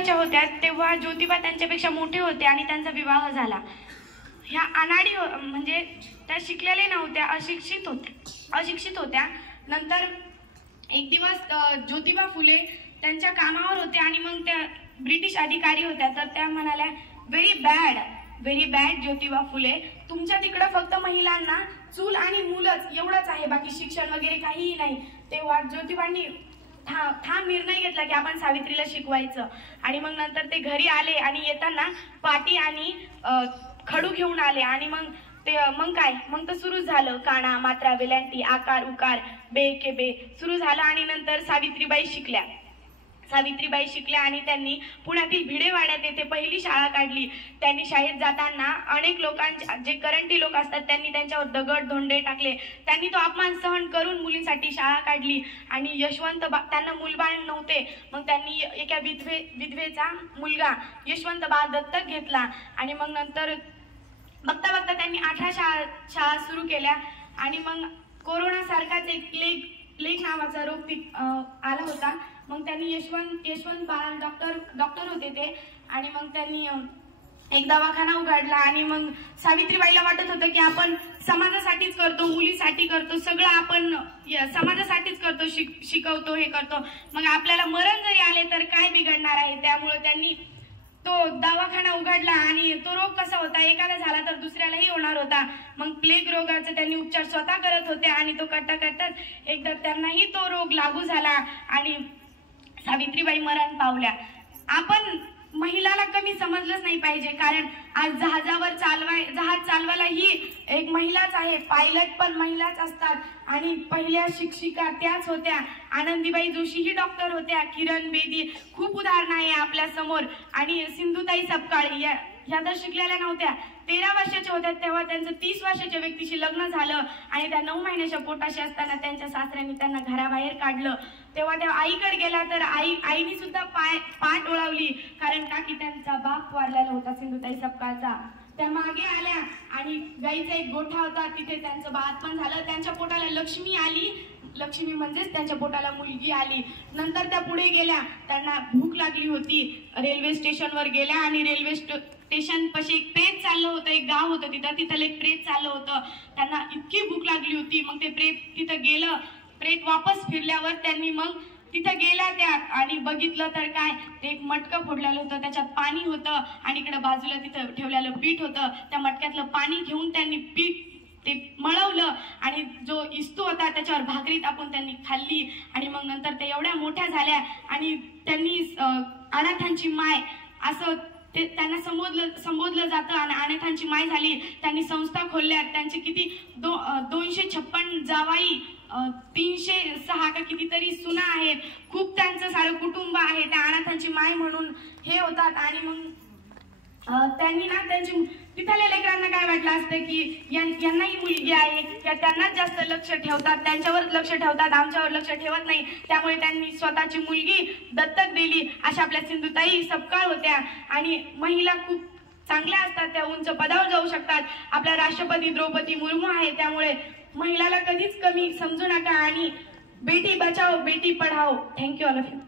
वर्षाच्या होत्या तेव्हा ज्योतिबा त्यांच्यापेक्षा मोठे होते आणि त्यांचा विवाह झाला. ह्या अनाडी म्हणजे त्या शिकलेल्या नव्हत्या, अशिक्षित होत्या. नंतर एक दिवस ज्योतिबा फुले त्यांच्या कामावर होते आणि मग त्या ब्रिटिश अधिकारी होत्या, तर त्या म्हणाल्या, व्हेरी बॅड ज्योतिबा फुले, तुमच्या तिकडं फक्त महिलांना चूल आणि मूलच एवढंच आहे, बाकी शिक्षण वगैरे काहीही नाही. तेव्हा ज्योतिबांनी ठाम निर्णय घेतला की आपण सावित्रीला शिकवायचं. आणि मग नंतर ते घरी आले आणि येताना पाटी आणि खडू घेऊन आले. आणि मग तर सुरू झालं, काना मात्रा वेलांटी आकार उकार बे के बे सुरू झालं. आणि नंतर सावित्रीबाई शिकल्या आणि त्यांनी पुण्यातील भिडेवाड्यात येथे पहिली शाळा काढली. त्यांनी शाळेत जाताना अनेक लोकांचे जे करंटी लोक असतात त्यांनी त्यांच्यावर दगड धोंडे टाकले. त्यांनी तो अपमान सहन करून मुलींसाठी शाळा काढली. आणि त्यांना मूलबाळ नव्हते, मग त्यांनी एका विधवेचा मुलगा यशवंत बाळ दत्तक घेतला. आणि मग नंतर बघता बघता त्यांनी 18 शाळा सुरू केल्या. आणि मग कोरोना सारखाच एक प्लेग नावाचा रोग आला होता. मग त्यांनी यशवंत बाळ डॉक्टर होते ते, आणि मग त्यांनी एक दवाखाना उघडला. आणि मग सावित्रीबाईला वाटत होतं की आपण समाजासाठीच करतो, मुलीसाठी करतो, सगळं आपण समाजासाठीच करतो, शिकवतो, हे करतो, मग आपल्याला मरण जरी आले तर काय बिघडणार आहे. त्यामुळे त्यांनी तो दवाखाना उघडला. आणि तो रोग कसा होता, एकाला झाला तर दुसऱ्यालाही होणार होता. मग प्लेग रोगाचे त्यांनी उपचार स्वतः करत होते. आणि तो करता एकदा त्यांनाही तो रोग लागू झाला आणि सावित्रीबाई मरण पावल्या. आपण महिलाला कमी समजलंच नाही पाहिजे, कारण आज जहाज चालवायला ही एक महिलाच आहे, पायलट पण महिलाच असतात. आणि पहिल्या शिक्षिका त्याच होत्या. आनंदीबाई जोशी ही डॉक्टर होत्या. किरण बेदी, खूप उदाहरणं आहे आपल्या समोर. आणि सिंधुताई सपकाळ ह्या तर शिकलेल्या नव्हत्या, 13 वर्षाच्या होत्या तेव्हा त्यांचं 30 वर्षाच्या व्यक्तीशी लग्न झालं. आणि त्या 9 महिन्याच्या पोटाशी असताना त्यांच्या सासऱ्यांनी त्यांना घराबाहेर काढलं. तेव्हा त्या आईकडे गेला तर आईने सुद्धा पाठ ओळवली, कारण का की त्यांचा बाप वारलेला होता सिंधुताई सपकाळचा. त्या मागे आल्या आणि गाईचा एक गोठा होता, तिथे त्यांचं बाळपण झालं. त्यांच्या पोटाला लक्ष्मी आली, लक्ष्मी म्हणजेच त्यांच्या पोटाला मुलगी आली. नंतर त्या पुढे गेल्या, त्यांना भूक लागली होती, रेल्वे स्टेशनवर गेल्या. आणि रेल्वे स्टेशन पाशी एक प्रेत चाललं होतं, एक गाव होतं तिथं एक प्रेत चाललं होतं. त्यांना इतकी भूक लागली होती, मग ते प्रेत तिथं गेलं. प्रेत वापस फिरल्यावर त्यांनी मग तिथं गेल्या त्या आणि बघितलं तर काय, ते एक मटकं फोडलेलं होतं, त्याच्यात पाणी होतं. आणि इकडे बाजूला तिथं ठेवलेलं पीठ होतं. त्या मटक्यातलं पाणी घेऊन त्यांनी पीठ ते मळवलं आणि जो इस्तू होता त्याच्यावर भाकरी टाकून त्यांनी खाल्ली. आणि मग नंतर ते एवढ्या मोठ्या झाल्या आणि त्यांनी अनाथांची माय असं ते त्यांना संबोधलं जातं. आणि अनाथांची माय झाली. त्यांनी संस्था खोलल्या. त्यांचे किती 256 जावाई, 306 का कितीतरी सुना आहेत. खूप त्यांचं सारं कुटुंब आहे. त्या अनाथांची माय म्हणून हे होतात. आणि मग त्यांनी ना तिथल्या लेकरांना काय वाटलं असतं की यांनाही मुलगी आहे, त्यांनाच जास्त लक्ष ठेवतात, त्यांच्यावरच लक्ष ठेवतात, आमच्यावर लक्ष ठेवत नाही. त्यामुळे त्यांनी स्वतःची मुलगी दत्तक दिली. अशा आपल्या सिंधुताई सपकाळ होत्या. आणि महिला खूप चांगल्या असतात, त्या उंच पदावर जाऊ शकतात. आपल्या राष्ट्रपती द्रौपदी मुर्मू आहे. त्यामुळे महिलाला कधीच कमी समजू नका. आणि बेटी बचाओ बेटी पढाओ. Thank you all of you.